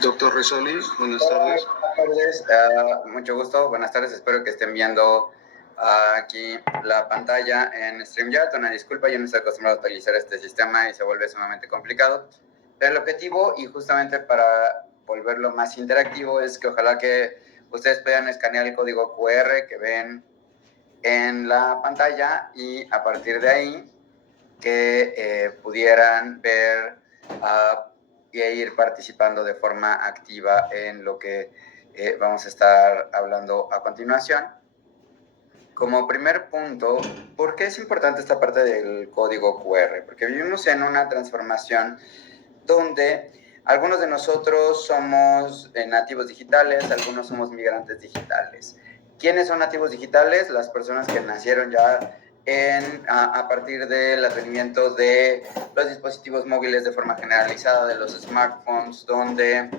Doctor Risoli, buenas Hola, tardes. buenas tardes, mucho gusto, buenas tardes, espero que estén viendo aquí la pantalla en StreamYard. Una disculpa, yo no estoy acostumbrado a utilizar este sistema y se vuelve sumamente complicado, pero el objetivo, y justamente para volverlo más interactivo, es que ojalá que ustedes puedan escanear el código QR que ven en la pantalla y a partir de ahí que pudieran ver y ir participando de forma activa en lo que vamos a estar hablando a continuación. Como primer punto, ¿por qué es importante esta parte del código QR? Porque vivimos en una transformación donde algunos de nosotros somos nativos digitales, algunos somos migrantes digitales. ¿Quiénes son nativos digitales? Las personas que nacieron ya a partir del advenimiento de los dispositivos móviles de forma generalizada, de los smartphones, donde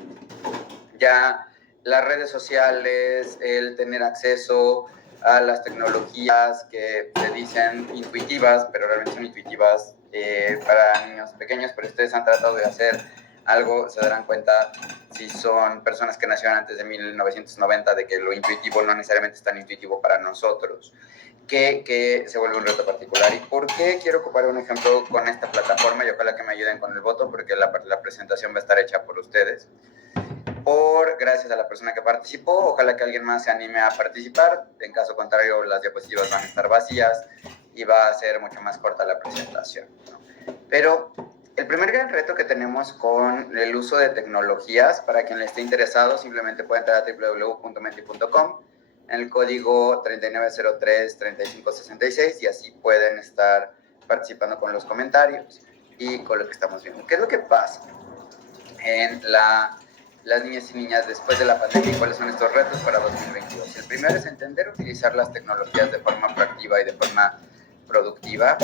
ya las redes sociales, el tener acceso a las tecnologías que se dicen intuitivas, pero realmente son intuitivas para niños pequeños, pero ustedes han tratado de hacer algo, se darán cuenta si son personas que nacieron antes de 1990 de que lo intuitivo no necesariamente es tan intuitivo para nosotros, que se vuelve un reto particular. ¿Y por qué quiero ocupar un ejemplo con esta plataforma? Y ojalá que me ayuden con el voto, porque la presentación va a estar hecha por ustedes. Gracias a la persona que participó, ojalá que alguien más se anime a participar, en caso contrario las diapositivas van a estar vacías y va a ser mucho más corta la presentación, ¿no? Pero el primer gran reto que tenemos con el uso de tecnologías, para quien le esté interesado, simplemente puede entrar a www.menti.com en el código 3903-3566 y así pueden estar participando con los comentarios y con lo que estamos viendo. ¿Qué es lo que pasa en las niñas y niñas después de la pandemia y cuáles son estos retos para 2022? El primero es entender utilizar las tecnologías de forma proactiva y de forma productiva.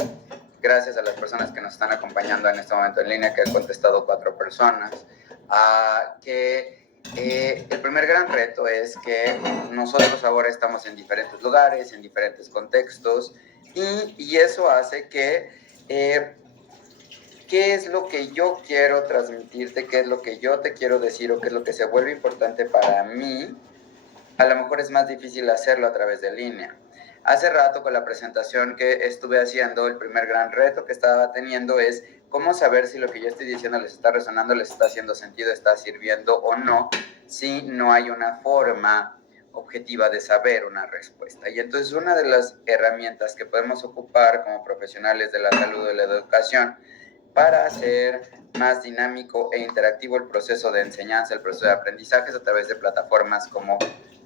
Gracias a las personas que nos están acompañando en este momento en línea, que han contestado 4 personas, el primer gran reto es que nosotros ahora estamos en diferentes lugares, en diferentes contextos, y eso hace que qué es lo que yo quiero transmitirte, qué es lo que yo te quiero decir o qué es lo que se vuelve importante para mí. A lo mejor es más difícil hacerlo a través de línea. Hace rato con la presentación que estuve haciendo, el primer gran reto que estaba teniendo es cómo saber si lo que yo estoy diciendo les está resonando, les está haciendo sentido, está sirviendo o no, si no hay una forma objetiva de saber una respuesta. Y entonces una de las herramientas que podemos ocupar como profesionales de la salud o de la educación para hacer más dinámico e interactivo el proceso de enseñanza, el proceso de aprendizaje, es a través de plataformas como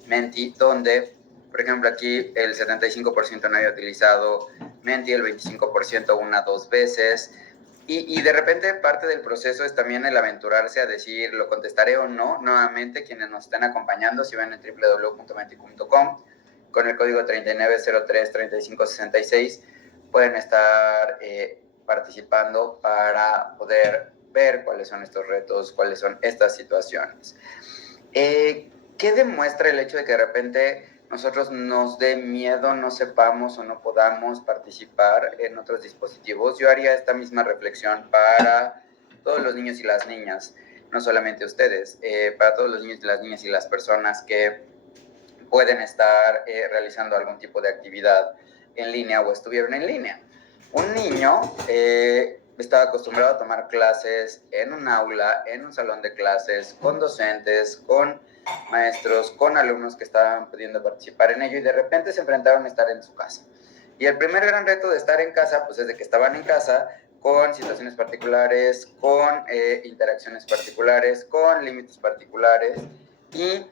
Menti, donde, por ejemplo, aquí el 75% no había utilizado Menti, el 25% una, 2 veces, y de repente parte del proceso es también el aventurarse a decir, lo contestaré o no. Nuevamente, quienes nos estén acompañando, si ven en www.menti.com, con el código 3903-3566, pueden estar participando para poder ver cuáles son estos retos, cuáles son estas situaciones. ¿Qué demuestra el hecho de que de repente nosotros nos dé miedo, no sepamos o no podamos participar en otros dispositivos? Yo haría esta misma reflexión para todos los niños y las niñas, no solamente ustedes, para todos los niños y las niñas y las personas que pueden estar realizando algún tipo de actividad en línea o estuvieron en línea. Un niño estaba acostumbrado a tomar clases en un aula, en un salón de clases, con docentes, con maestros, con alumnos que estaban pudiendo participar en ello, y de repente se enfrentaron a estar en su casa. Y el primer gran reto de estar en casa, pues es de que estaban en casa con situaciones particulares, con interacciones particulares, con límites particulares, y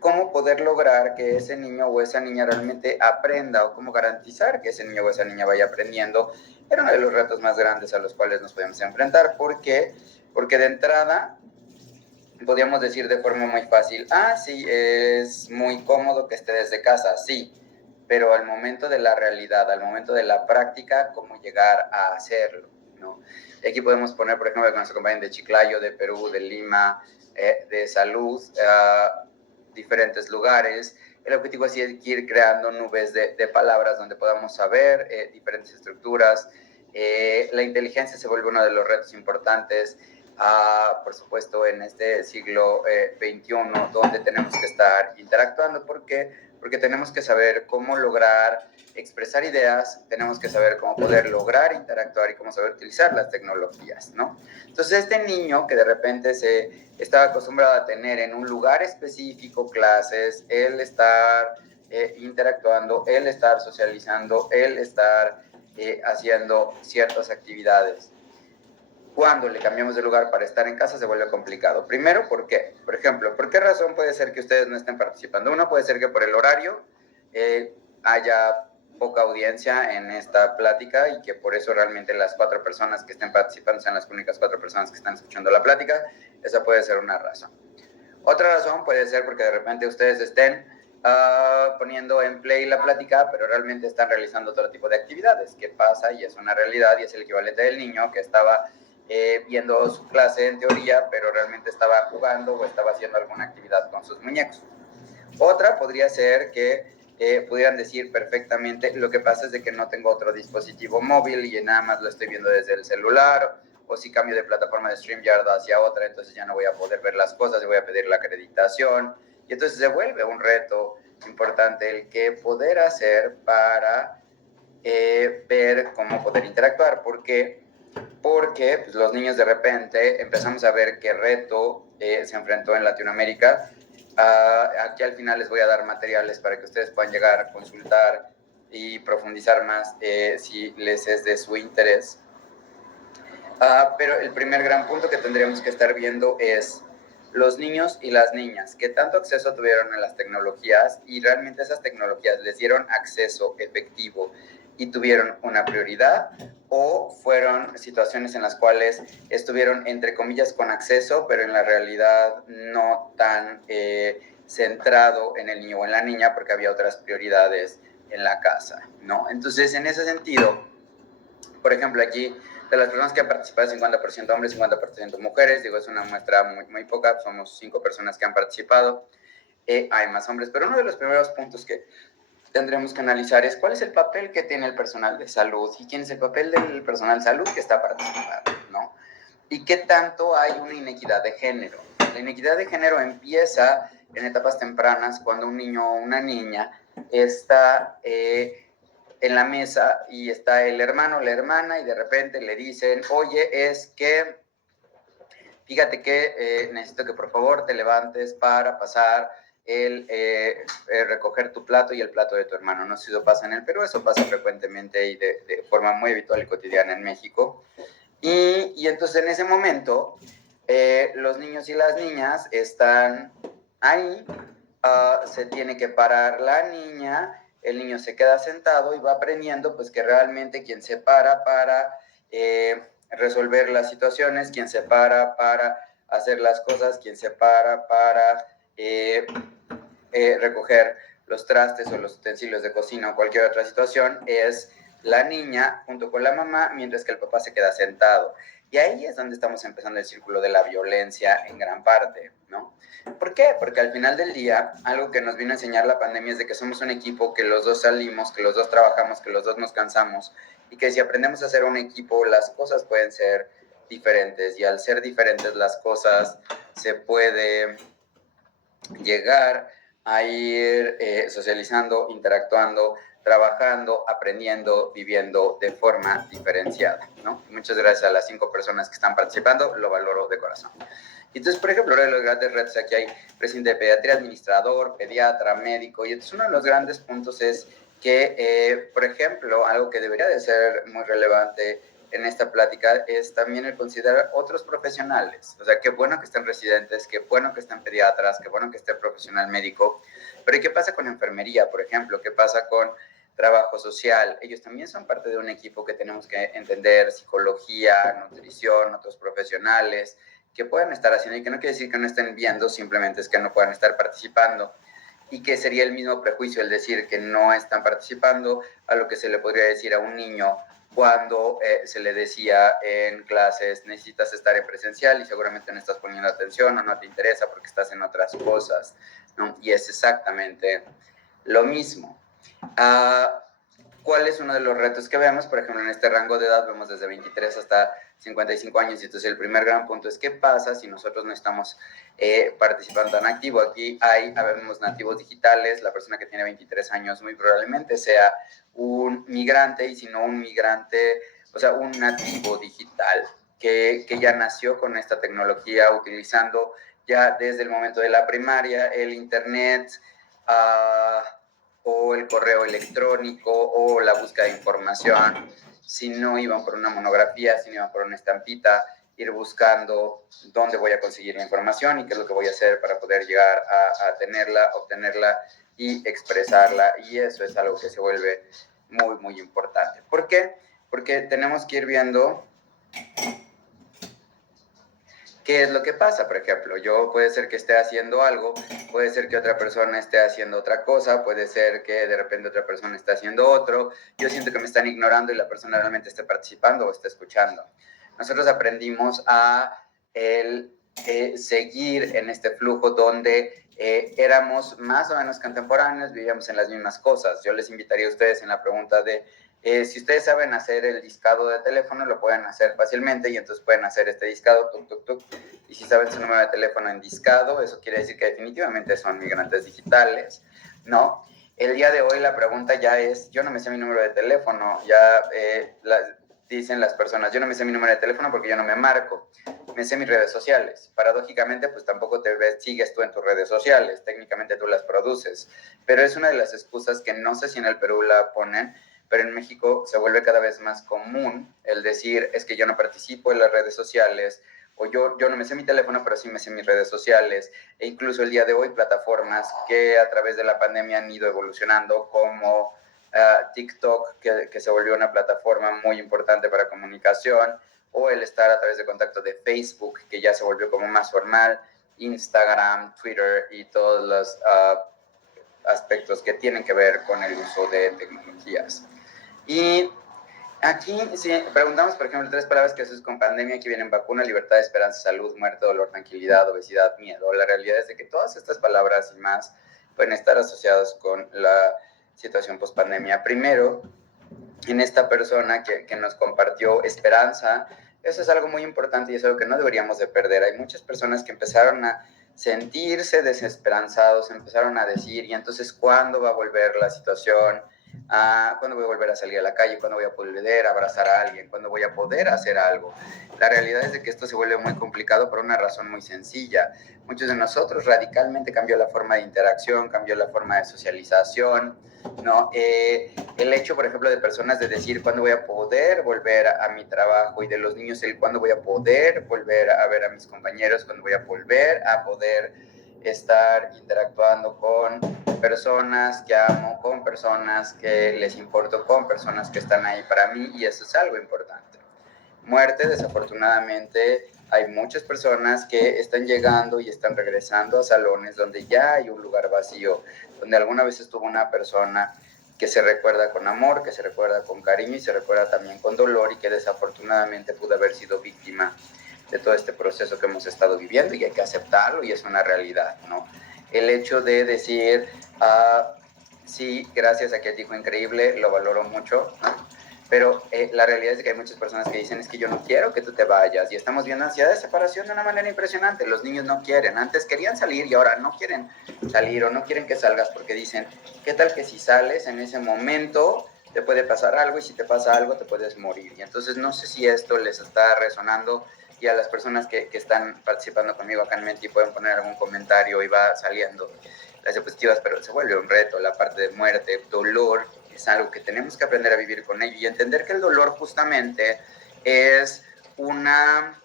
cómo poder lograr que ese niño o esa niña realmente aprenda, o cómo garantizar que ese niño o esa niña vaya aprendiendo, era uno de los retos más grandes a los cuales nos podemos enfrentar. ¿Por qué? Porque de entrada podríamos decir de forma muy fácil, sí, es muy cómodo que esté desde casa, sí, pero al momento de la realidad, al momento de la práctica, ¿cómo llegar a hacerlo, ¿no? Y aquí podemos poner, por ejemplo, que nos acompañan de Chiclayo, de Perú, de Lima, de Salud, diferentes lugares. El objetivo es ir creando nubes de palabras donde podamos saber diferentes estructuras. La inteligencia se vuelve uno de los retos importantes. por supuesto, en este siglo XXI, donde tenemos que estar interactuando. ¿Por qué? Porque tenemos que saber cómo lograr expresar ideas, tenemos que saber cómo poder lograr interactuar y cómo saber utilizar las tecnologías, ¿no? Entonces, este niño que de repente se estaba acostumbrado a tener en un lugar específico clases, él estar interactuando, él estar socializando, él estar haciendo ciertas actividades. Cuando le cambiamos de lugar para estar en casa se vuelve complicado. Primero, ¿por qué? Por ejemplo, ¿por qué razón puede ser que ustedes no estén participando? Uno, puede ser que por el horario haya poca audiencia en esta plática y que por eso realmente las 4 personas que estén participando sean las únicas 4 personas que están escuchando la plática. Esa puede ser una razón. Otra razón puede ser porque de repente ustedes estén poniendo en play la plática, pero realmente están realizando otro tipo de actividades. ¿Qué pasa? Y es una realidad y es el equivalente del niño que estaba viendo su clase en teoría, pero realmente estaba jugando o estaba haciendo alguna actividad con sus muñecos. Otra podría ser que pudieran decir perfectamente, lo que pasa es de que no tengo otro dispositivo móvil y nada más lo estoy viendo desde el celular, o si cambio de plataforma de StreamYard hacia otra, entonces ya no voy a poder ver las cosas y voy a pedir la acreditación. Y entonces se vuelve un reto importante el que poder hacer para ver cómo poder interactuar. ¿Por qué? Porque pues, los niños de repente empezamos a ver qué reto se enfrentó en Latinoamérica. Aquí al final les voy a dar materiales para que ustedes puedan llegar a consultar y profundizar más si les es de su interés. Pero el primer gran punto que tendríamos que estar viendo es los niños y las niñas, qué tanto acceso tuvieron a las tecnologías y realmente esas tecnologías les dieron acceso efectivo y tuvieron una prioridad, o fueron situaciones en las cuales estuvieron entre comillas con acceso, pero en la realidad no tan centrado en el niño o en la niña porque había otras prioridades en la casa, ¿no? Entonces, en ese sentido, por ejemplo, aquí de las personas que han participado, 50% hombres, 50% mujeres. Digo, es una muestra muy poca, somos 5 personas que han participado. Hay más hombres, pero uno de los primeros puntos que tendremos que analizar es cuál es el papel que tiene el personal de salud y quién es el papel del personal de salud que está participando, ¿no? Y qué tanto hay una inequidad de género. La inequidad de género empieza en etapas tempranas, cuando un niño o una niña está en la mesa y está el hermano o la hermana y de repente le dicen, oye, es que fíjate que necesito que por favor te levantes para pasar recoger tu plato y el plato de tu hermano. No sé si eso pasa en el Perú, eso pasa frecuentemente y de forma muy habitual y cotidiana en México. Y entonces en ese momento los niños y las niñas están ahí, se tiene que parar la niña, el niño se queda sentado y va aprendiendo pues que realmente quien se para resolver las situaciones, quien se para hacer las cosas, quien se para recoger los trastes o los utensilios de cocina o cualquier otra situación, es la niña junto con la mamá, mientras que el papá se queda sentado. Y ahí es donde estamos empezando el círculo de la violencia en gran parte, ¿no? ¿Por qué? Porque al final del día, algo que nos vino a enseñar la pandemia es de que somos un equipo, que los dos salimos, que los dos trabajamos, que los dos nos cansamos, y que si aprendemos a ser un equipo, las cosas pueden ser diferentes, y al ser diferentes las cosas, se puede llegar a ir socializando, interactuando, trabajando, aprendiendo, viviendo de forma diferenciada, ¿no? Muchas gracias a las 5 personas que están participando, lo valoro de corazón. Entonces, por ejemplo, uno de los grandes retos, aquí hay presidente de pediatría, administrador, pediatra, médico, y entonces uno de los grandes puntos es que, por ejemplo, algo que debería de ser muy relevante en esta plática es también el considerar otros profesionales. O sea, qué bueno que estén residentes, qué bueno que estén pediatras, qué bueno que esté profesional médico, pero ¿y qué pasa con enfermería, por ejemplo? ¿Qué pasa con trabajo social? Ellos también son parte de un equipo que tenemos que entender, psicología, nutrición, otros profesionales que puedan estar haciendo, y que no quiere decir que no estén viendo, simplemente es que no puedan estar participando, y que sería el mismo prejuicio el decir que no están participando a lo que se le podría decir a un niño cuando se le decía en clases, necesitas estar en presencial y seguramente no estás poniendo atención o no te interesa porque estás en otras cosas, ¿no? Y es exactamente lo mismo. ¿cuál es uno de los retos que vemos? Por ejemplo, en este rango de edad vemos desde 23 hasta 55 años, y entonces el primer gran punto es ¿qué pasa si nosotros no estamos participando tan activo? Aquí habemos nativos digitales, la persona que tiene 23 años muy probablemente sea un migrante, y si no un migrante, o sea, un nativo digital que ya nació con esta tecnología, utilizando ya desde el momento de la primaria el internet, o el correo electrónico o la búsqueda de información. Si no iban por una monografía, si no iban por una estampita, ir buscando dónde voy a conseguir la información y qué es lo que voy a hacer para poder llegar a tenerla, obtenerla y expresarla. Y eso es algo que se vuelve muy, muy importante. ¿Por qué? Porque tenemos que ir viendo ¿qué es lo que pasa? Por ejemplo, yo puede ser que esté haciendo algo, puede ser que otra persona esté haciendo otra cosa, puede ser que de repente otra persona esté haciendo otro. Yo siento que me están ignorando y la persona realmente esté participando o esté escuchando. Nosotros aprendimos a seguir en este flujo donde éramos más o menos contemporáneos, vivíamos en las mismas cosas. Yo les invitaría a ustedes en la pregunta de si ustedes saben hacer el discado de teléfono, lo pueden hacer fácilmente, y entonces pueden hacer este discado, tuk, tuk, tuk. Y si saben su número de teléfono en discado, eso quiere decir que definitivamente son migrantes digitales, ¿no? El día de hoy la pregunta ya es, yo no me sé mi número de teléfono, ya dicen las personas, yo no me sé mi número de teléfono porque yo no me marco, me sé mis redes sociales. Paradójicamente, pues tampoco sigues tú en tus redes sociales, técnicamente tú las produces, pero es una de las excusas que no sé si en el Perú la ponen, pero en México se vuelve cada vez más común el decir, es que yo no participo en las redes sociales, o yo no me sé mi teléfono, pero sí me sé mis redes sociales. E incluso el día de hoy plataformas que a través de la pandemia han ido evolucionando, como TikTok, que se volvió una plataforma muy importante para comunicación, o el estar a través de contacto de Facebook, que ya se volvió como más formal, Instagram, Twitter y todos los aspectos que tienen que ver con el uso de tecnologías. Y aquí, si preguntamos, por ejemplo, 3 palabras que asocias con pandemia, aquí vienen vacuna, libertad, esperanza, salud, muerte, dolor, tranquilidad, obesidad, miedo. La realidad es de que todas estas palabras y más pueden estar asociadas con la situación post-pandemia. Primero, en esta persona que nos compartió esperanza, eso es algo muy importante y es algo que no deberíamos de perder. Hay muchas personas que empezaron a sentirse desesperanzados, empezaron a decir, y entonces, ¿cuándo va a volver la situación? ¿Cuándo voy a volver a salir a la calle? ¿Cuándo voy a poder abrazar a alguien? ¿Cuándo voy a poder hacer algo? La realidad es de que esto se vuelve muy complicado por una razón muy sencilla. Muchos de nosotros radicalmente cambió la forma de interacción, cambió la forma de socialización, ¿no? El hecho, por ejemplo, de personas de decir cuándo voy a poder volver a mi trabajo, y de los niños el cuándo voy a poder volver a ver a mis compañeros, cuándo voy a volver a poder estar interactuando con personas que amo, con personas que les importo, con personas que están ahí para mí, y eso es algo importante. Muerte, desafortunadamente, hay muchas personas que están llegando y están regresando a salones donde ya hay un lugar vacío, donde alguna vez estuvo una persona que se recuerda con amor, que se recuerda con cariño y se recuerda también con dolor, y que desafortunadamente pudo haber sido víctima de todo este proceso que hemos estado viviendo, y hay que aceptarlo, y es una realidad, ¿no? El hecho de decir, sí, gracias a quien dijo increíble, lo valoro mucho, ¿no? Pero la realidad es que hay muchas personas que dicen, es que yo no quiero que tú te vayas, y estamos viendo ansiedad de separación de una manera impresionante. Los niños no quieren, antes querían salir y ahora no quieren salir, o no quieren que salgas porque dicen, ¿qué tal que si sales en ese momento te puede pasar algo, y si te pasa algo te puedes morir? Y entonces no sé si esto les está resonando, y a las personas que están participando conmigo acá en Menti pueden poner algún comentario y va saliendo las diapositivas, pero se vuelve un reto la parte de muerte, dolor. Es algo que tenemos que aprender a vivir con ello y entender que el dolor justamente es una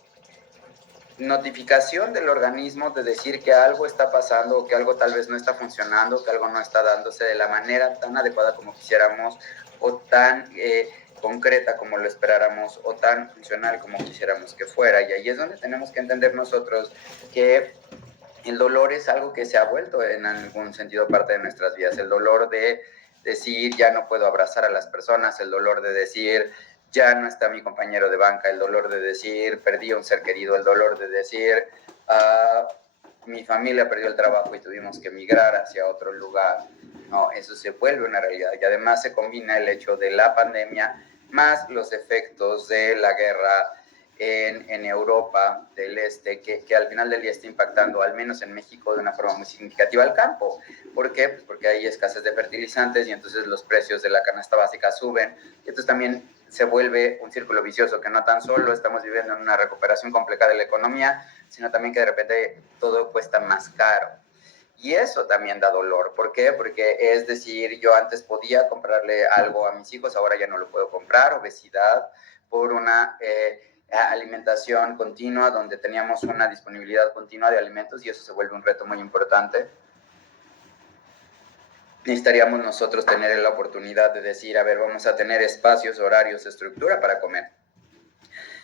notificación del organismo de decir que algo está pasando, o que algo tal vez no está funcionando, que algo no está dándose de la manera tan adecuada como quisiéramos, o tan concreta como lo esperáramos, o tan funcional como quisiéramos que fuera. Y ahí es donde tenemos que entender nosotros que el dolor es algo que se ha vuelto en algún sentido parte de nuestras vidas. El dolor de decir, ya no puedo abrazar a las personas, el dolor de decir, ya no está mi compañero de banca, el dolor de decir, perdí a un ser querido, el dolor de decir, mi familia perdió el trabajo y tuvimos que emigrar hacia otro lugar. ¿no? Eso se vuelve una realidad y además se combina el hecho de la pandemia más los efectos de la guerra en Europa del Este, que al final del día está impactando, al menos en México, de una forma muy significativa al campo. ¿Por qué? Pues porque hay escasez de fertilizantes y entonces los precios de la canasta básica suben. Y entonces también se vuelve un círculo vicioso, que no tan solo estamos viviendo en una recuperación complicada de la economía, sino también que de repente todo cuesta más caro. Y eso también da dolor. ¿Por qué? Porque es decir, yo antes podía comprarle algo a mis hijos, ahora ya no lo puedo comprar, obesidad, por una alimentación continua, donde teníamos una disponibilidad continua de alimentos y eso se vuelve un reto muy importante. Necesitaríamos nosotros tener la oportunidad de decir, a ver, vamos a tener espacios, horarios, estructura para comer.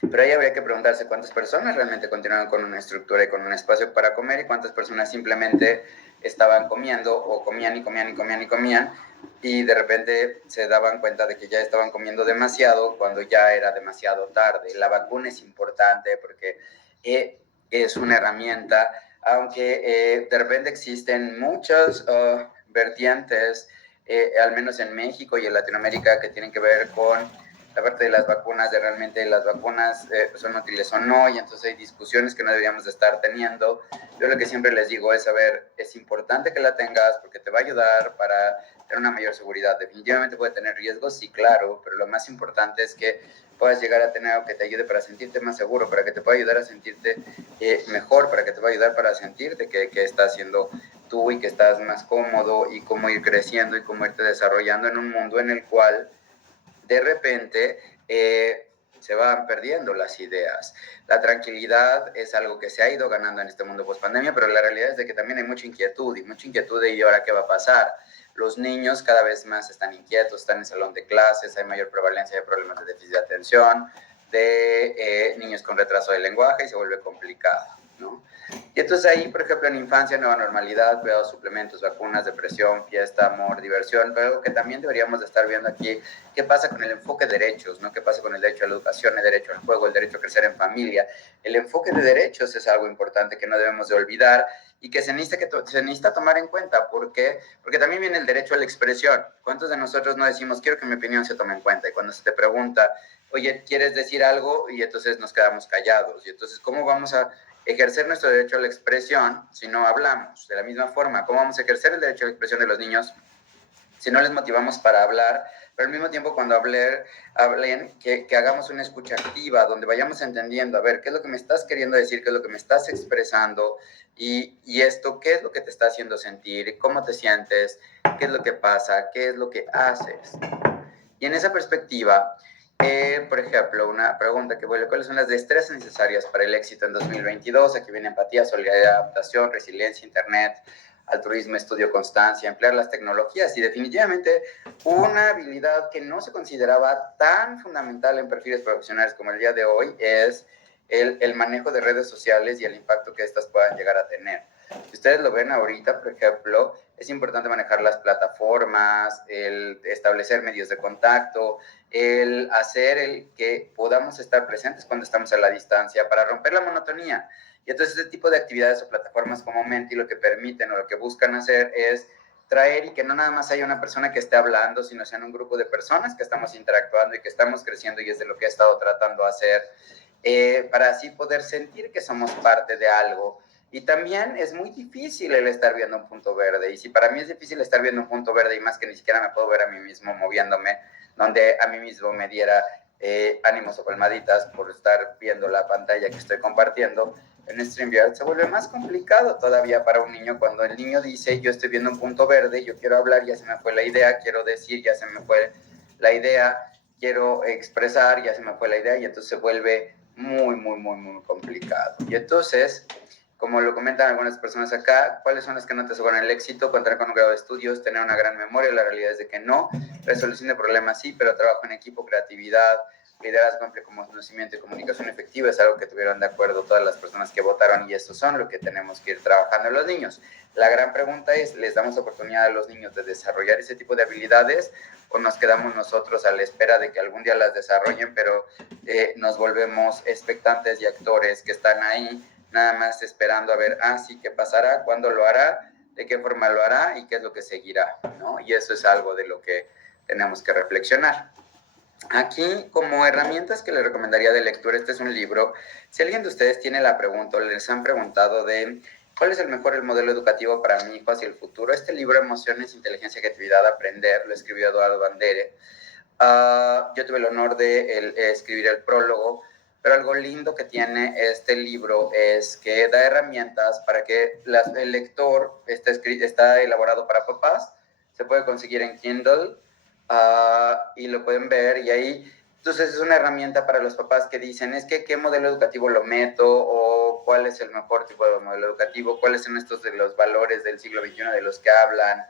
Pero ahí habría que preguntarse cuántas personas realmente continuaban con una estructura y con un espacio para comer y cuántas personas simplemente estaban comiendo o comían y comían y comían y comían y de repente se daban cuenta de que ya estaban comiendo demasiado cuando ya era demasiado tarde. La vacuna es importante porque es una herramienta, aunque de repente existen muchas vertientes, al menos en México y en Latinoamérica, que tienen que ver con la parte de las vacunas, de realmente las vacunas son útiles o no, y entonces hay discusiones que no deberíamos de estar teniendo. Yo lo que siempre les digo es, a ver, es importante que la tengas porque te va a ayudar para tener una mayor seguridad. Definitivamente puede tener riesgos, sí, claro, pero lo más importante es que puedas llegar a tener algo que te ayude para sentirte más seguro, para que te pueda ayudar a sentirte mejor, para que te pueda ayudar para sentirte que estás haciendo tú y que estás más cómodo y cómo ir creciendo y cómo irte desarrollando en un mundo en el cual de repente se van perdiendo las ideas. La tranquilidad es algo que se ha ido ganando en este mundo post-pandemia, pero la realidad es de que también hay mucha inquietud de ¿y ahora qué va a pasar? Los niños cada vez más están inquietos, están en el salón de clases, hay mayor prevalencia de problemas de déficit de atención, de niños con retraso de lenguaje y se vuelve complicado, ¿no? Y entonces ahí, por ejemplo, en infancia, nueva normalidad, cuidados, suplementos, vacunas, depresión, fiesta, amor, diversión, pero algo que también deberíamos de estar viendo aquí, qué pasa con el enfoque de derechos, ¿no? ¿Qué pasa con el derecho a la educación, el derecho al juego, el derecho a crecer en familia? El enfoque de derechos es algo importante que no debemos de olvidar y que se necesita tomar en cuenta. ¿Por qué? Porque también viene el derecho a la expresión. ¿Cuántos de nosotros no decimos, quiero que mi opinión se tome en cuenta? Y cuando se te pregunta, oye, ¿quieres decir algo? Y entonces nos quedamos callados. Y entonces, ¿cómo vamos a ejercer nuestro derecho a la expresión si no hablamos? De la misma forma, ¿cómo vamos a ejercer el derecho a la expresión de los niños si no les motivamos para hablar? Pero al mismo tiempo, cuando hablen, que hagamos una escucha activa, donde vayamos entendiendo, a ver, ¿qué es lo que me estás queriendo decir? ¿Qué es lo que me estás expresando? Y esto, ¿qué es lo que te está haciendo sentir? ¿Cómo te sientes? ¿Qué es lo que pasa? ¿Qué es lo que haces? Y en esa perspectiva, por ejemplo, una pregunta que vuelve, ¿cuáles son las destrezas necesarias para el éxito en 2022? Aquí viene empatía, solidaridad, adaptación, resiliencia, internet, altruismo, estudio, constancia, emplear las tecnologías y definitivamente una habilidad que no se consideraba tan fundamental en perfiles profesionales como el día de hoy es el manejo de redes sociales y el impacto que estas puedan llegar a tener. Si ustedes lo ven ahorita, por ejemplo, es importante manejar las plataformas, el establecer medios de contacto, el hacer el que podamos estar presentes cuando estamos a la distancia para romper la monotonía. Y entonces este tipo de actividades o plataformas como Menti lo que permiten o lo que buscan hacer es traer y que no nada más haya una persona que esté hablando, sino sean un grupo de personas que estamos interactuando y que estamos creciendo, y es de lo que he estado tratando de hacer, para así poder sentir que somos parte de algo. Y también es muy difícil el estar viendo un punto verde, y si para mí es difícil estar viendo un punto verde y más que ni siquiera me puedo ver a mí mismo moviéndome, donde a mí mismo me diera ánimos o palmaditas por estar viendo la pantalla que estoy compartiendo en StreamYard, se vuelve más complicado todavía para un niño cuando el niño dice, yo estoy viendo un punto verde, yo quiero hablar, ya se me fue la idea, quiero decir, ya se me fue la idea, quiero expresar, ya se me fue la idea, y entonces se vuelve muy complicado. Y entonces, como lo comentan algunas personas acá, ¿cuáles son las que no te aseguran el éxito? Contar con un grado de estudios, tener una gran memoria. La realidad es de que no. Resolución de problemas sí, pero trabajo en equipo, creatividad, liderazgo amplio, conocimiento y comunicación efectiva es algo que tuvieron de acuerdo todas las personas que votaron, y estos son lo que tenemos que ir trabajando en los niños. La gran pregunta es, ¿les damos oportunidad a los niños de desarrollar ese tipo de habilidades o nos quedamos nosotros a la espera de que algún día las desarrollen, pero nos volvemos expectantes y actores que están ahí nada más esperando a ver, sí, ¿qué pasará? ¿Cuándo lo hará? de qué forma lo hará y qué es lo que seguirá, ¿no? Y eso es algo de lo que tenemos que reflexionar. Aquí, como herramientas que les recomendaría de lectura, este es un libro. Si alguien de ustedes tiene la pregunta o les han preguntado de cuál es el modelo educativo para mi hijo hacia el futuro, este libro, Emociones, Inteligencia y Creatividad, Aprender, lo escribió Eduardo Bandere. Yo tuve el honor de escribir el prólogo, pero algo lindo que tiene este libro es que da herramientas para que el lector está elaborado para papás, se puede conseguir en Kindle y lo pueden ver y ahí, entonces es una herramienta para los papás que dicen, es que qué modelo educativo lo meto o cuál es el mejor tipo de modelo educativo, cuáles son estos de los valores del siglo XXI de los que hablan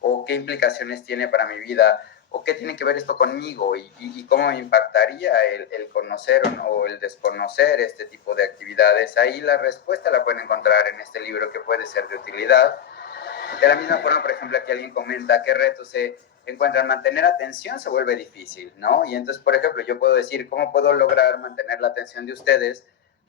o qué implicaciones tiene para mi vida o qué tiene que ver esto conmigo y cómo me impactaría el conocer o el desconocer este tipo de actividades. Ahí la respuesta la pueden encontrar en este libro que puede ser de utilidad. De la misma forma, por ejemplo, aquí alguien comenta qué retos se encuentran. Mantener atención se vuelve difícil, ¿no? Y entonces, por ejemplo, yo puedo decir, ¿cómo puedo lograr mantener la atención de ustedes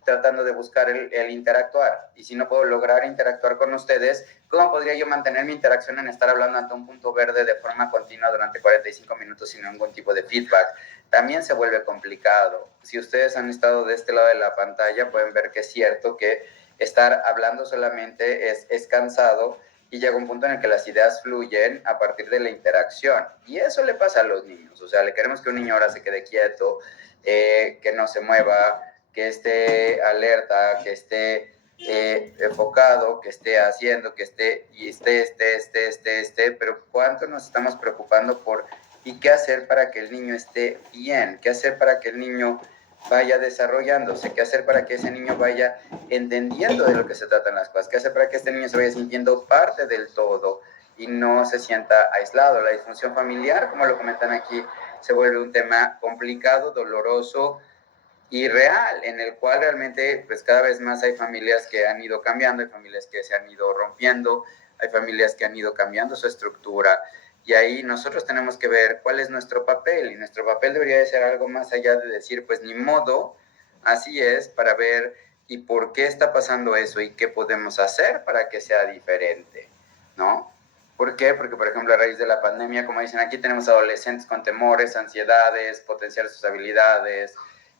tratando de buscar el interactuar? Y si no puedo lograr interactuar con ustedes, ¿cómo podría yo mantener mi interacción en estar hablando ante un punto verde de forma continua durante 45 minutos sin ningún tipo de feedback? También se vuelve complicado. Si ustedes han estado de este lado de la pantalla, pueden ver que es cierto que estar hablando solamente es cansado y llega un punto en el que las ideas fluyen a partir de la interacción. Y eso le pasa a los niños. O sea, le queremos que un niño ahora se quede quieto, que no se mueva, que esté alerta, que esté enfocado, que esté haciendo, que esté, pero ¿cuánto nos estamos preocupando por y qué hacer para que el niño esté bien? ¿Qué hacer para que el niño vaya desarrollándose? ¿Qué hacer para que ese niño vaya entendiendo de lo que se tratan las cosas? ¿Qué hacer para que este niño se vaya sintiendo parte del todo y no se sienta aislado? La disfunción familiar, como lo comentan aquí, se vuelve un tema complicado, doloroso y real, en el cual realmente pues cada vez más hay familias que han ido cambiando, hay familias que se han ido rompiendo, hay familias que han ido cambiando su estructura y ahí nosotros tenemos que ver cuál es nuestro papel y nuestro papel debería de ser algo más allá de decir pues ni modo, así es, para ver y por qué está pasando eso y qué podemos hacer para que sea diferente, ¿no? ¿Por qué? Porque, por ejemplo, a raíz de la pandemia, como dicen aquí, tenemos adolescentes con temores, ansiedades, potenciar sus habilidades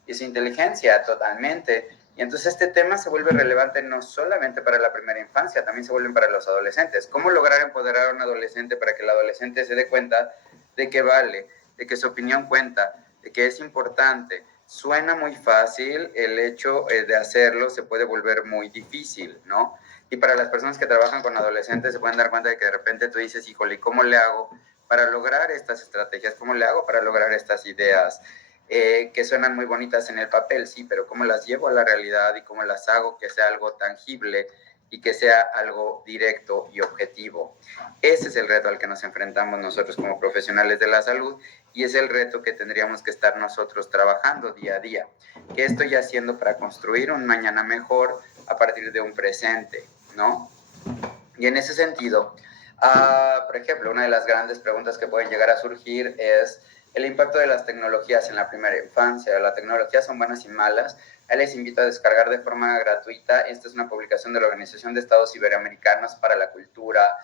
y su inteligencia totalmente. Y entonces este tema se vuelve relevante no solamente para la primera infancia, también se vuelven para los adolescentes. ¿Cómo lograr empoderar a un adolescente para que el adolescente se dé cuenta de que vale, de que su opinión cuenta, de que es importante? Suena muy fácil, el hecho de hacerlo se puede volver muy difícil, ¿no? Y para las personas que trabajan con adolescentes se pueden dar cuenta de que de repente tú dices, híjole, ¿cómo le hago para lograr estas estrategias? ¿Cómo le hago para lograr estas ideas? Que suenan muy bonitas en el papel, sí, pero cómo las llevo a la realidad y cómo las hago que sea algo tangible y que sea algo directo y objetivo. Ese es el reto al que nos enfrentamos nosotros como profesionales de la salud y es el reto que tendríamos que estar nosotros trabajando día a día. ¿Qué estoy haciendo para construir un mañana mejor a partir de un presente, ¿no? Y en ese sentido, por ejemplo, una de las grandes preguntas que pueden llegar a surgir es el impacto de las tecnologías en la primera infancia. ¿Las tecnologías son buenas y malas? Ahí les invito a descargar de forma gratuita. Esta es una publicación de la Organización de Estados Iberoamericanos para la Cultura,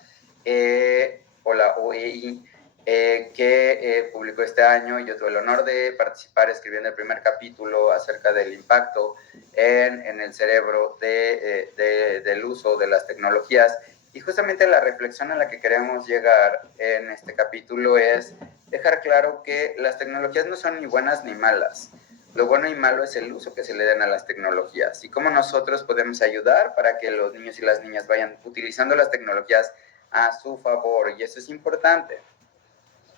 o la OEI, que publicó este año. Yo tuve el honor de participar escribiendo el primer capítulo acerca del impacto en el cerebro del uso de las tecnologías. Y justamente la reflexión a la que queremos llegar en este capítulo es dejar claro que las tecnologías no son ni buenas ni malas. Lo bueno y malo es el uso que se le den a las tecnologías y cómo nosotros podemos ayudar para que los niños y las niñas vayan utilizando las tecnologías a su favor. Y eso es importante.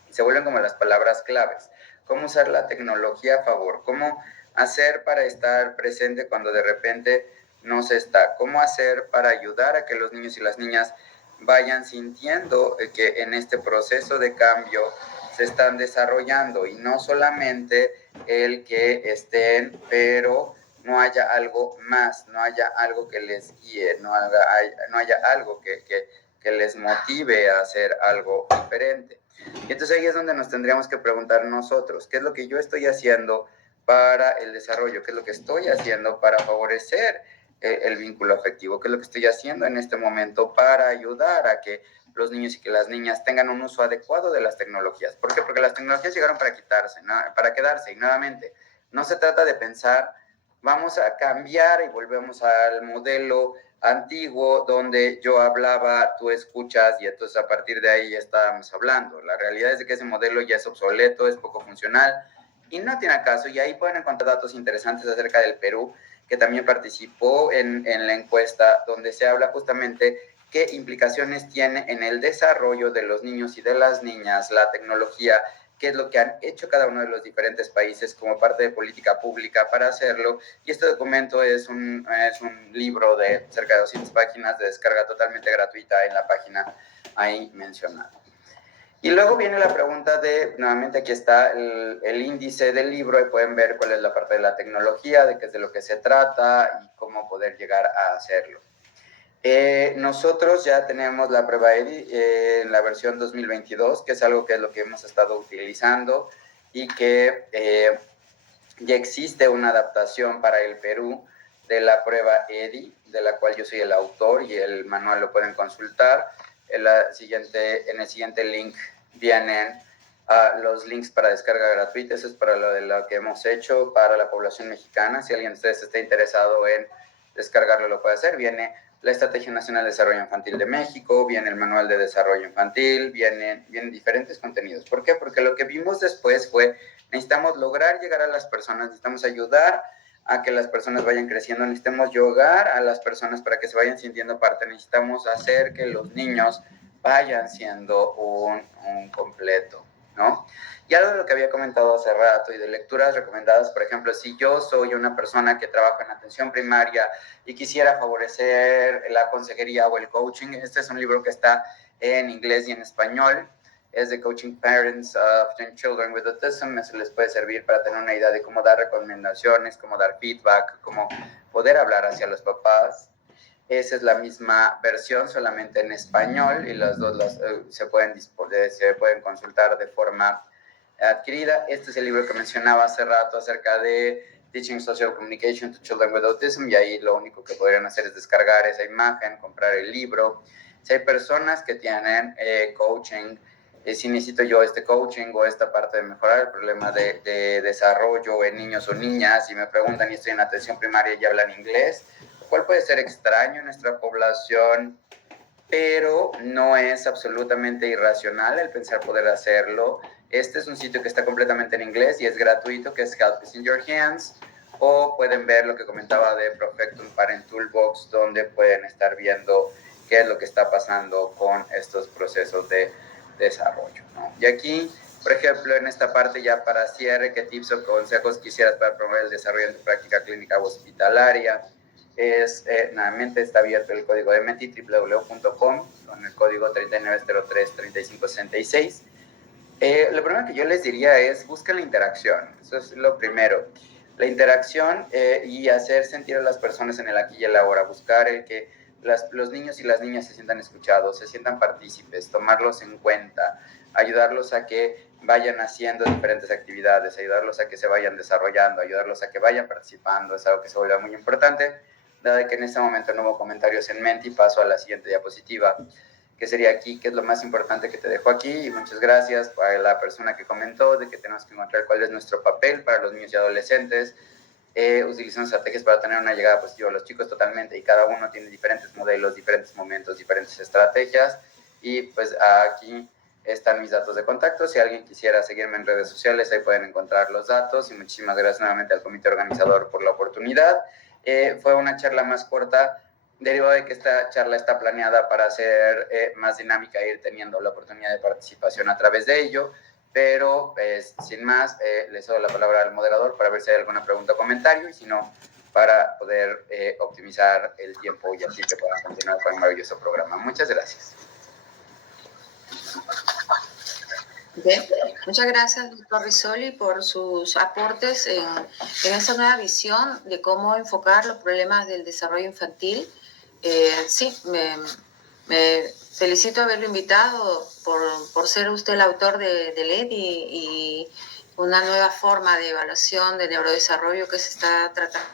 Se vuelven como las palabras claves. Cómo usar la tecnología a favor, cómo hacer para estar presente cuando de repente no se está, cómo hacer para ayudar a que los niños y las niñas vayan sintiendo que en este proceso de cambio se están desarrollando y no solamente el que estén, pero no haya algo más, no haya algo que les guíe, no haya algo que les motive a hacer algo diferente. Y entonces ahí es donde nos tendríamos que preguntar nosotros, ¿qué es lo que yo estoy haciendo para el desarrollo? ¿Qué es lo que estoy haciendo para favorecer el vínculo afectivo. ¿Qué es lo que estoy haciendo en este momento para ayudar a que los niños y que las niñas tengan un uso adecuado de las tecnologías? ¿Por qué? Porque las tecnologías llegaron para quitarse, ¿no? Para quedarse. Y nuevamente, no se trata de pensar, vamos a cambiar y volvemos al modelo antiguo donde yo hablaba, tú escuchas y entonces a partir de ahí ya estábamos hablando. La realidad es de que ese modelo ya es obsoleto, es poco funcional y no tiene caso. Y ahí pueden encontrar datos interesantes acerca del Perú, que también participó en la encuesta, donde se habla justamente qué implicaciones tiene en el desarrollo de los niños y de las niñas la tecnología, qué es lo que han hecho cada uno de los diferentes países como parte de política pública para hacerlo. Y este documento es un libro de cerca de 200 páginas de descarga totalmente gratuita en la página ahí mencionada. Y luego viene la pregunta de, nuevamente aquí está el índice del libro y pueden ver cuál es la parte de la tecnología, de qué es de lo que se trata y cómo poder llegar a hacerlo. Nosotros ya tenemos la prueba EDI en la versión 2022, que es algo que es lo que hemos estado utilizando y que ya existe una adaptación para el Perú de la prueba EDI, de la cual yo soy el autor y el manual lo pueden consultar. En el siguiente link vienen los links para descarga gratuita. Eso es para lo de lo que hemos hecho para la población mexicana. Si alguien de ustedes está interesado en descargarlo, lo puede hacer. Viene la Estrategia Nacional de Desarrollo Infantil de México, viene el Manual de Desarrollo Infantil, vienen diferentes contenidos. ¿Por qué? Porque lo que vimos después fue, necesitamos lograr llegar a las personas, necesitamos ayudar a que las personas vayan creciendo, necesitamos llegar a las personas para que se vayan sintiendo parte, necesitamos hacer que los niños vayan siendo un completo, ¿no? Y algo de lo que había comentado hace rato y de lecturas recomendadas, por ejemplo, si yo soy una persona que trabaja en atención primaria y quisiera favorecer la consejería o el coaching, este es un libro que está en inglés y en español, es de Coaching Parents of Young Children with Autism. Eso les puede servir para tener una idea de cómo dar recomendaciones, cómo dar feedback, cómo poder hablar hacia los papás. Esa es la misma versión, solamente en español, y las dos se pueden consultar de forma adquirida. Este es el libro que mencionaba hace rato acerca de Teaching Social Communication to Children with Autism, y ahí lo único que podrían hacer es descargar esa imagen, comprar el libro. Si hay personas que tienen coaching, si necesito yo este coaching o esta parte de mejorar el problema de desarrollo en niños o niñas, y me preguntan y estoy en atención primaria y hablan inglés, lo cual puede ser extraño en nuestra población, pero no es absolutamente irracional el pensar poder hacerlo. Este es un sitio que está completamente en inglés y es gratuito, que es Help is in Your Hands, o pueden ver lo que comentaba de Perfectum Parent Toolbox, donde pueden estar viendo qué es lo que está pasando con estos procesos de desarrollo, ¿no? Y aquí, por ejemplo, en esta parte ya para cierre, ¿qué tips o consejos quisieras para promover el desarrollo de tu práctica clínica hospitalaria? Nuevamente está abierto el código de METI, www.com, con el código 3903-3566. Lo primero que yo les diría es, busquen la interacción. Eso es lo primero. La interacción y hacer sentir a las personas en el aquí y el ahora. Buscar el que los niños y las niñas se sientan escuchados, se sientan partícipes, tomarlos en cuenta, ayudarlos a que vayan haciendo diferentes actividades, ayudarlos a que se vayan desarrollando, ayudarlos a que vayan participando. Es algo que se vuelve muy importante. Dado que en este momento no hubo comentarios en Menti, paso a la siguiente diapositiva, que sería aquí, que es lo más importante que te dejo aquí. Y muchas gracias para la persona que comentó de que tenemos que encontrar cuál es nuestro papel para los niños y adolescentes. Utilizando estrategias para tener una llegada positiva a los chicos totalmente, y cada uno tiene diferentes modelos, diferentes momentos, diferentes estrategias. Y pues aquí están mis datos de contacto. Si alguien quisiera seguirme en redes sociales, ahí pueden encontrar los datos. Y muchísimas gracias nuevamente al comité organizador por la oportunidad. Fue una charla más corta, derivado de que esta charla está planeada para ser más dinámica e ir teniendo la oportunidad de participación a través de ello. Pero pues, sin más, les doy la palabra al moderador para ver si hay alguna pregunta o comentario, y si no, para poder optimizar el tiempo y así que puedan continuar con el maravilloso programa. Muchas gracias. Bien, muchas gracias, doctor Rizzoli, por sus aportes en esa nueva visión de cómo enfocar los problemas del desarrollo infantil. Sí, me felicito haberlo invitado por ser usted el autor del EDI y una nueva forma de evaluación de neurodesarrollo que se está tratando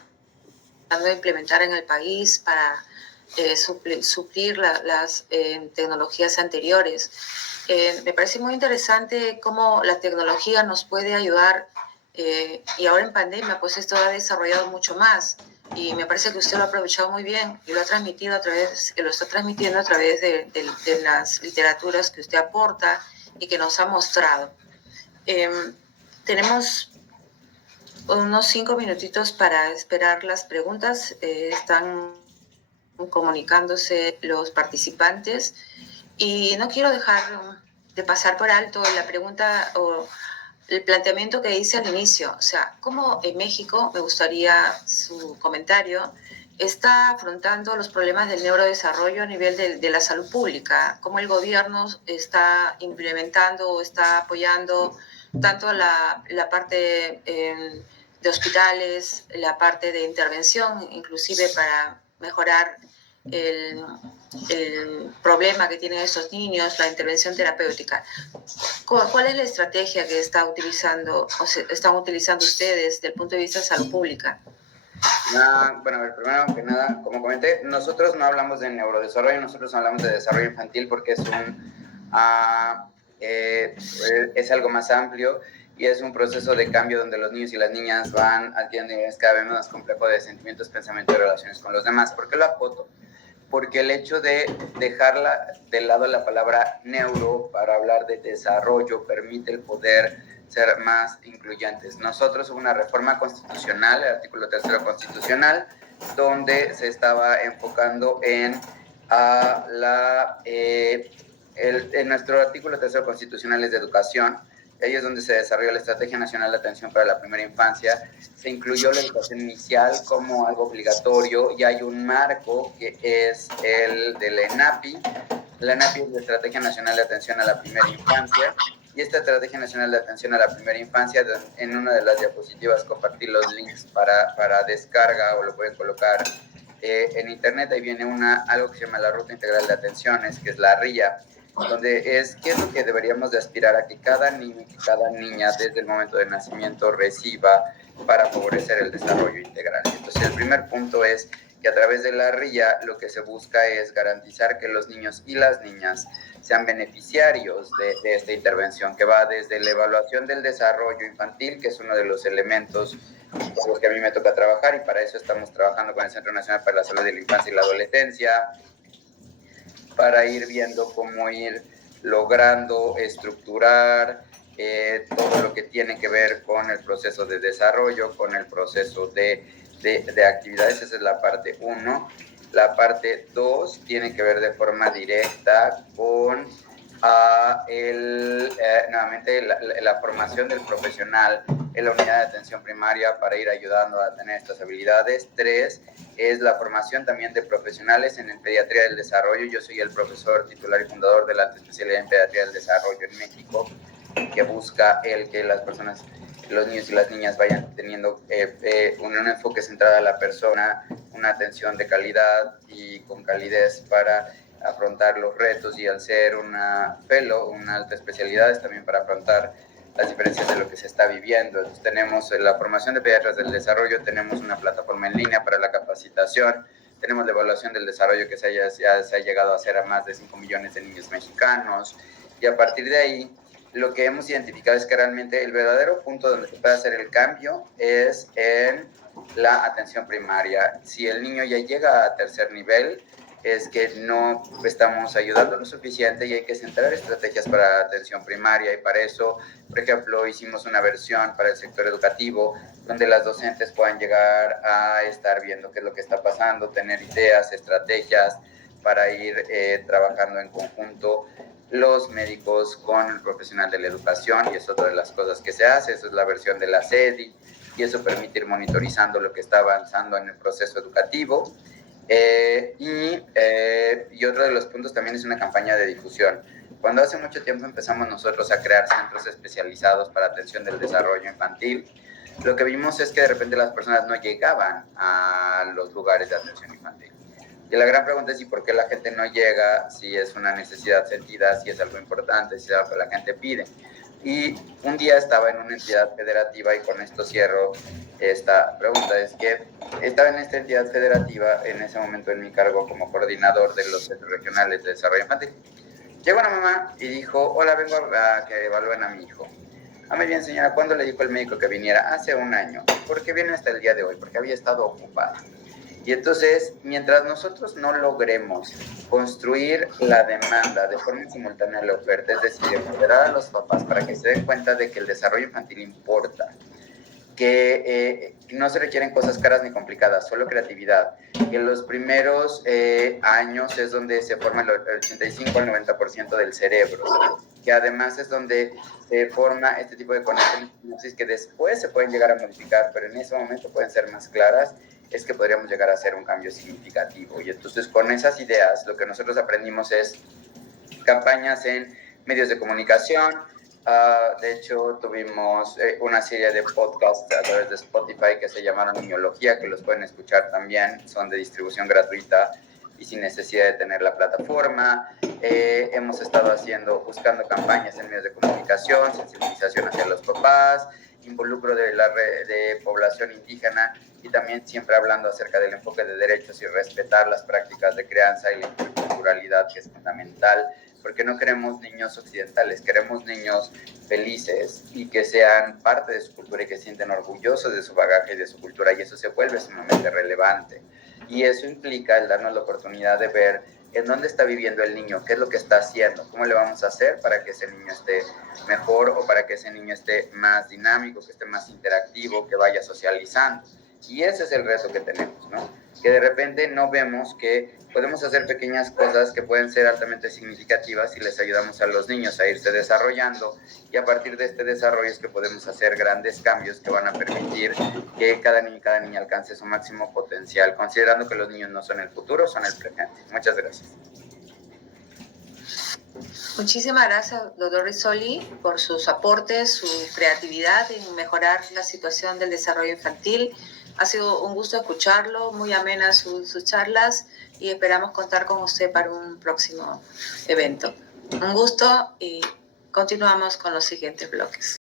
de implementar en el país para suplir las tecnologías anteriores. Me parece muy interesante cómo la tecnología nos puede ayudar y ahora en pandemia pues esto ha desarrollado mucho más y me parece que usted lo ha aprovechado muy bien y lo ha transmitido lo está transmitiendo a través de las literaturas que usted aporta y que nos ha mostrado. Tenemos unos 5 minutitos para esperar las preguntas. Están comunicándose los participantes y no quiero dejar de pasar por alto la pregunta o el planteamiento que hice al inicio. O sea, ¿cómo en México, me gustaría su comentario, está afrontando los problemas del neurodesarrollo a nivel de la salud pública? ¿Cómo el gobierno está implementando o está apoyando tanto la parte de hospitales, la parte de intervención, inclusive para mejorar el problema que tienen estos niños, la intervención terapéutica? ¿Cuál es la estrategia que están utilizando ustedes desde el punto de vista de salud pública? Bueno, a ver, primero que nada, como comenté, nosotros no hablamos de neurodesarrollo, nosotros hablamos de desarrollo infantil porque es algo más amplio y es un proceso de cambio donde los niños y las niñas van adquiriendo niveles cada vez más complejos de sentimientos, pensamientos y relaciones con los demás. ¿Por qué lo acoto? Porque el hecho de dejarla de lado la palabra neuro para hablar de desarrollo permite el poder ser más incluyentes. Nosotros hubo una reforma constitucional, el artículo 3 constitucional, donde se estaba enfocando en nuestro artículo 3 constitucional es de educación. Ahí es donde se desarrolló la Estrategia Nacional de Atención para la Primera Infancia. Se incluyó la educación inicial como algo obligatorio y hay un marco que es el de la ENAPI. La ENAPI es la Estrategia Nacional de Atención a la Primera Infancia. Y esta Estrategia Nacional de Atención a la Primera Infancia, en una de las diapositivas compartí los links para descarga o lo pueden colocar en internet. Ahí viene algo que se llama la Ruta Integral de Atenciones, que es la RIA, donde qué es lo que deberíamos de aspirar a que cada niño y que cada niña desde el momento de nacimiento reciba para favorecer el desarrollo integral. Entonces el primer punto es que a través de la RIA lo que se busca es garantizar que los niños y las niñas sean beneficiarios de esta intervención, que va desde la evaluación del desarrollo infantil, que es uno de los elementos con los que a mí me toca trabajar, y para eso estamos trabajando con el Centro Nacional para la Salud de la Infancia y la Adolescencia, para ir viendo cómo ir logrando estructurar todo lo que tiene que ver con el proceso de desarrollo, con el proceso de actividades. Esa es la parte 1. La parte 2 tiene que ver de forma directa con nuevamente la formación del profesional en la unidad de atención primaria para ir ayudando a tener estas habilidades. 3 es la formación también de profesionales en pediatría del desarrollo. Yo soy el profesor titular y fundador de la alta especialidad en pediatría del desarrollo en México, que busca que las personas, los niños y las niñas vayan teniendo un enfoque centrado a la persona, una atención de calidad y con calidez para afrontar los retos, y al ser una fellow, una alta especialidad, es también para afrontar las diferencias de lo que se está viviendo. Entonces tenemos la formación de pediatras del desarrollo, tenemos una plataforma en línea para la capacitación, tenemos la evaluación del desarrollo que se ha llegado a hacer a más de 5 millones de niños mexicanos, y a partir de ahí lo que hemos identificado es que realmente el verdadero punto donde se puede hacer el cambio es en la atención primaria. Si el niño ya llega a tercer nivel, es que no estamos ayudando lo suficiente y hay que centrar estrategias para atención primaria, y para eso, por ejemplo, hicimos una versión para el sector educativo donde las docentes puedan llegar a estar viendo qué es lo que está pasando, tener ideas, estrategias para ir trabajando en conjunto los médicos con el profesional de la educación, y es otra de las cosas que se hace. Eso es la versión de la SEDI, y eso permite ir monitorizando lo que está avanzando en el proceso educativo. Y otro de los puntos también es una campaña de difusión. Cuando hace mucho tiempo empezamos nosotros a crear centros especializados para atención del desarrollo infantil, lo que vimos es que de repente las personas no llegaban a los lugares de atención infantil. Y la gran pregunta es: ¿y por qué la gente no llega? Si es una necesidad sentida, si es algo importante, si es algo que la gente pide. Y un día estaba en una entidad federativa, y con esto cierro esta pregunta, es que estaba en esta entidad federativa en ese momento en mi cargo como coordinador de los centros regionales de desarrollo infantil. Llegó una mamá y dijo, hola, vengo a que evalúen a mi hijo. Muy bien, señora, ¿cuándo le dijo el médico que viniera? Hace un año. ¿Por qué viene hasta el día de hoy? Porque había estado ocupada. Y entonces, mientras nosotros no logremos construir la demanda de forma simultánea a la oferta, es decir, empoderar a los papás para que se den cuenta de que el desarrollo infantil importa, que no se requieren cosas caras ni complicadas, solo creatividad, que los primeros años es donde se forma el 85 al 90% del cerebro, que además es donde se forma este tipo de conexiones que después se pueden llegar a modificar, pero en ese momento pueden ser más claras, es que podríamos llegar a hacer un cambio significativo. Y entonces con esas ideas lo que nosotros aprendimos es campañas en medios de comunicación. De hecho, tuvimos una serie de podcasts a través de Spotify que se llamaron Niñología, que los pueden escuchar también, son de distribución gratuita y sin necesidad de tener la plataforma. Hemos estado buscando campañas en medios de comunicación, sensibilización hacia los papás, involucro de la red de población indígena, y también siempre hablando acerca del enfoque de derechos y respetar las prácticas de crianza y la interculturalidad, que es fundamental, porque no queremos niños occidentales, queremos niños felices y que sean parte de su cultura y que se sienten orgullosos de su bagaje y de su cultura, y eso se vuelve sumamente relevante. Y eso implica el darnos la oportunidad de ver en dónde está viviendo el niño, qué es lo que está haciendo, cómo le vamos a hacer para que ese niño esté mejor o para que ese niño esté más dinámico, que esté más interactivo, que vaya socializando. Y ese es el reto que tenemos, ¿no? Que de repente no vemos que podemos hacer pequeñas cosas que pueden ser altamente significativas si les ayudamos a los niños a irse desarrollando, y a partir de este desarrollo es que podemos hacer grandes cambios que van a permitir que cada niño y cada niña alcance su máximo potencial, considerando que los niños no son el futuro, son el presente. Muchas gracias. Muchísimas gracias, doctor Rizzoli, por sus aportes, su creatividad en mejorar la situación del desarrollo infantil. Ha sido un gusto escucharlo, muy amenas sus charlas, y esperamos contar con usted para un próximo evento. Un gusto, y continuamos con los siguientes bloques.